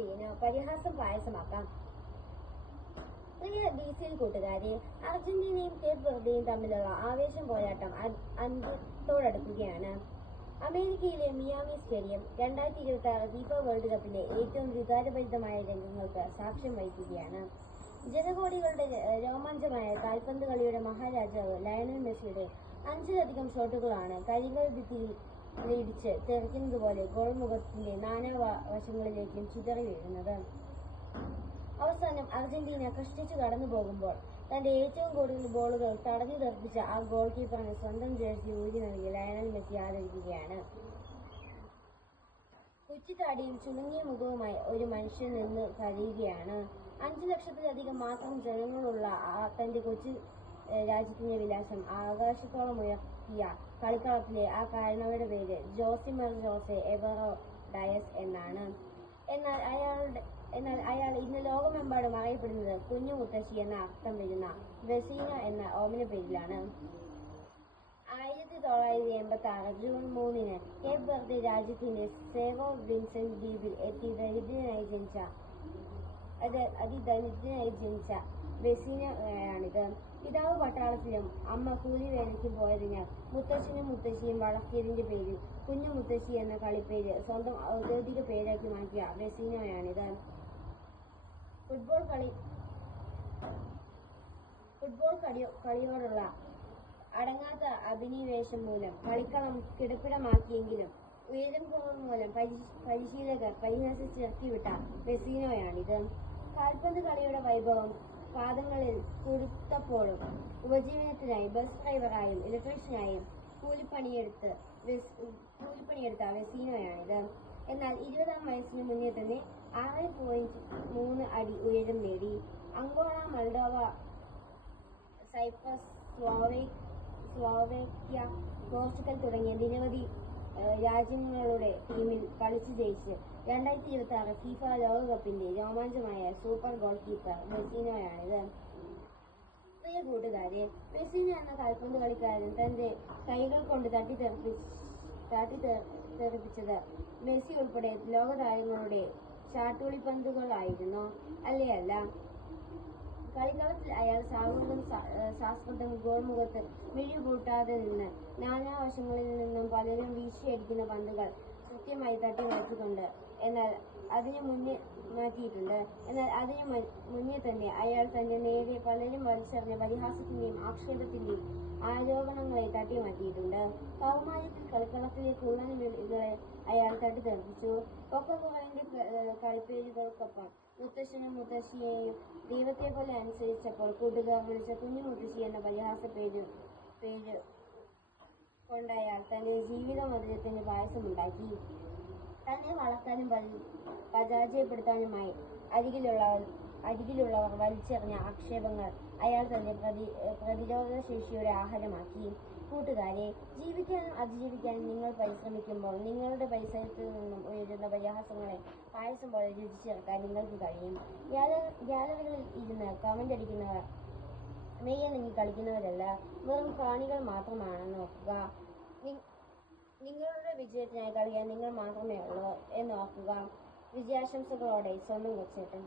മെസ്സിന് പരിഹാസം പായസമാക്കാം. പ്രിയ DCL കൂട്ടുകാരെ, അർജന്റീനയും Cape വെർദെയും തമ്മിലുള്ള ആവേശം പോരാട്ടം അന്ത്യത്തോടടുക്കുകയാണ്. അമേരിക്കയിലെ മിയാമി സ്റ്റേഡിയം 2026 ഫിഫ വേൾഡ് കപ്പിലെ ഏറ്റവും വികാരഭരിതമായ രംഗങ്ങൾക്ക് സാക്ഷ്യം വഹിക്കുകയാണ്. ജനകോടികളുടെ രോമാഞ്ചമായ കാൽപന്ത് കളിയുടെ മഹാരാജാവ് ലയണൽ മെസ്സിയുടെ 5ലധികം ഷോട്ടുകളാണ് കരിങ്കൽ ഭിത്തിയിലിടിച്ച് തെറിക്കുന്നത് പോലെ ഗോൾ മുഖത്തിന്റെ നാനാവശങ്ങളിലേക്കും ചിതറി വീഴുന്നത്. അവസാനം അർജന്റീന കഷ്ടിച്ചു കടന്നു പോകുമ്പോൾ തന്റെ ഏറ്റവും കൂടുതൽ ബോളുകൾ തടഞ്ഞു തെറിപ്പിച്ച ആ ഗോൾ കീപ്പറിന് സ്വന്തം ജേഴ്സി ഊരി നൽകി ലയണൽ മെസ്സി ആദരിക്കുകയാണ്. കുറ്റിത്താടിയും ചുളുങ്ങിയ മുഖവുമായി ഒരു മനുഷ്യൻ നിന്ന് കരയുകയാണ്. 5 ലക്ഷത്തിലധികം മാത്രം ജനങ്ങളുള്ള തന്റെ കൊച്ചു രാജ്യത്തിന്റെ വിലാസം ആകാശത്തോളം ഉയർത്തിയ കളിക്കളത്തിലെ ആ കാരണവരുടെ പേര് ജോസിമർ ജോസെ എവറോ ഡയസ് എന്നാണ്. എന്നാൽ അയാൾ ഇന്ന് ലോകമെമ്പാടും അറിയപ്പെടുന്നത് കുഞ്ഞു മുത്തശ്ശി എന്ന അർത്ഥം വരുന്ന വെസീന എന്ന ഓമന പേരിലാണ്. 1986 ജൂൺ 3 കേപ്പ് വെർദെ രാജ്യത്തിന്റെ സേവോ വിൻസെന്റ് ദ്വീപിൽ എത്തി അതിദരിദ്രനായി ജനിച്ച വെസീനയാണിത്. പിതാവ് പട്ടാളത്തിലും അമ്മ കൂലിവേലയ്ക്കും പോയതിനാൽ മുത്തശ്ശനും മുത്തശ്ശിയും വളർത്തിയതിന്റെ പേരിൽ കുഞ്ഞു മുത്തശ്ശി എന്ന കളിപ്പേര് സ്വന്തം ഔദ്യോഗിക പേരാക്കി മാറ്റിയ വെസീനയാണിത്. ഫുട്ബോൾ കളിയോടുള്ള അടങ്ങാത്ത അഭിനിവേശം മൂലം കളിക്കളം കിടപ്പിടമാക്കിയെങ്കിലും ഉയരം കുറവ് മൂലം പരിശീലകർ പരിഹസിച്ചിറക്കിവിട്ട വെസീനോയാണിത്. കാൽപന്ത് കളിയുടെ വൈഭവം പാദങ്ങളിൽ കൊടുത്തപ്പോഴും ഉപജീവനത്തിനായി ബസ് ഡ്രൈവറായും ഇലക്ട്രീഷ്യനായും കൂലിപ്പണിയെടുത്ത വെസീനോയാണിത്. എന്നാൽ 20-ാം വയസ്സിന് മുന്നേ തന്നെ 6.3 അടി ഉയരം നേടി. അങ്കോള, മൾഡോവ, സൈപ്രസ്, സ്ലോവേക്യ, പോർച്ചുഗൽ തുടങ്ങിയ നിരവധി രാജ്യങ്ങളുടെ ടീമിൽ കളിച്ചു ജയിച്ച് 2026 ഫിഫ ലോകകപ്പിന്റെ രോമാഞ്ചമായ സൂപ്പർ ഗോൾ കീപ്പർ വെസീനോയാണിത്. പ്രിയ കൂട്ടുകാരെ, വെസീനോ എന്ന കാൽപന്ത് കളിക്കാരൻ തന്റെ കൈകൾ കൊണ്ട് തട്ടിത്തെറിപ്പിച്ചത് മെസ്സി ഉൾപ്പെടെ ലോകതാരങ്ങളുടെ ചാട്ടുളിപ്പന്തുകളായിരുന്നോ? അല്ല. കളിക്കളത്തിൽ അയാൾ സാശ്വതം ഗോൾ മുഖത്ത് മിഴിപൂട്ടാതെ നിന്ന് നാനാവശങ്ങളിൽ നിന്നും പലരും വീശിയടിക്കുന്ന പന്തുകൾ കൃത്യമായി തട്ടി മാറ്റിയിട്ടുണ്ട്. എന്നാൽ അതിനു മുന്നേ തന്നെ അയാൾ തന്റെ നേരെ പലരും വലിച്ചെറിഞ്ഞ പരിഹാസത്തിന്റെയും ആക്ഷേപത്തിന്റെയും ആരോപണങ്ങളെ തട്ടി മാറ്റിയിട്ടുണ്ട്. കൗമാരത്തിൽ കളിക്കളത്തിലെ കുള്ളൻ വിളികളെ അയാൾ തട്ടിത്തെറിപ്പിച്ചു. പൊക്കം കുറവിന്റെ കളിപ്പേരുകൾക്കൊപ്പം മുത്തശ്ശനും മുത്തശ്ശിയെയും ദൈവത്തെ പോലെ അനുസരിച്ചപ്പോൾ കൂട്ടുകാർ വിളിച്ച കുഞ്ഞു മുത്തശ്ശി എന്ന പരിഹാസ പേര് കൊണ്ടയാൾ തന്റെ ജീവിത മധുരത്തിന് പായസമുണ്ടാക്കി. തന്നെ വളർത്താനും പരാജയപ്പെടുത്താനുമായി അരികിലുള്ളവർ വലിച്ചെറിഞ്ഞ ആക്ഷേപങ്ങൾ അയാൾ തന്റെ പ്രതിരോധ ശേഷിയുടെ ആഹാരമാക്കി. കൂട്ടുകാരെ, ജീവിക്കാനും അതിജീവിക്കാനും നിങ്ങൾ പരിശ്രമിക്കുമ്പോൾ നിങ്ങളുടെ പരിസരത്തു നിന്നും ഉയരുന്ന പരിഹാസങ്ങളെ പായസം പോലെ രുചിച്ചേർക്കാൻ നിങ്ങൾക്ക് കഴിയും. ഗ്യാലറികളിൽ ഇരുന്ന് കമന്റ് അടിക്കുന്നവർ മെയ്യല്ലെങ്കിൽ കളിക്കുന്നവരല്ല, വെറും കാണികൾ മാത്രമാണെന്ന് ഓർക്കുക. നിങ്ങളുടെ വിജയത്തിനായി കളിക്കാൻ നിങ്ങൾ മാത്രമേ ഉള്ളൂ എന്ന് ഓർക്കുക. വിജയാശംസകളോടെ സ്വന്തം കൊച്ചേട്ടൻ.